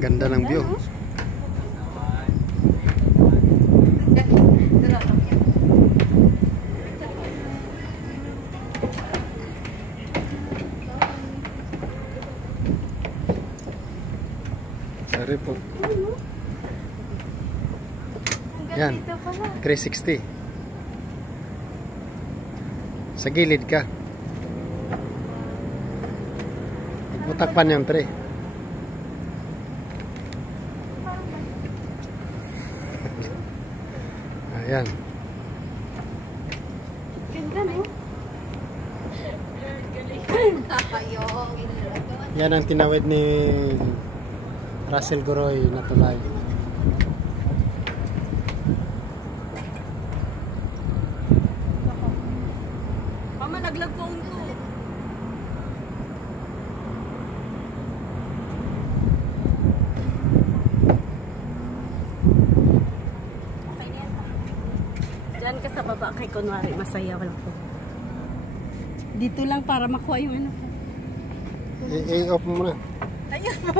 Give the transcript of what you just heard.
Ganda ng view. Sorry po. Yan, 360. Sa gilid ka. Mutakpan yung 3. Ayan. Ganda, no? Yan ang tinawid ni Russell Goroy na tulay. Mama, naglag-phone ko. Diyan ka sa baba kay kunwari masaya lang po. Dito lang para makuha yung ano. I-off mo muna. Ayun.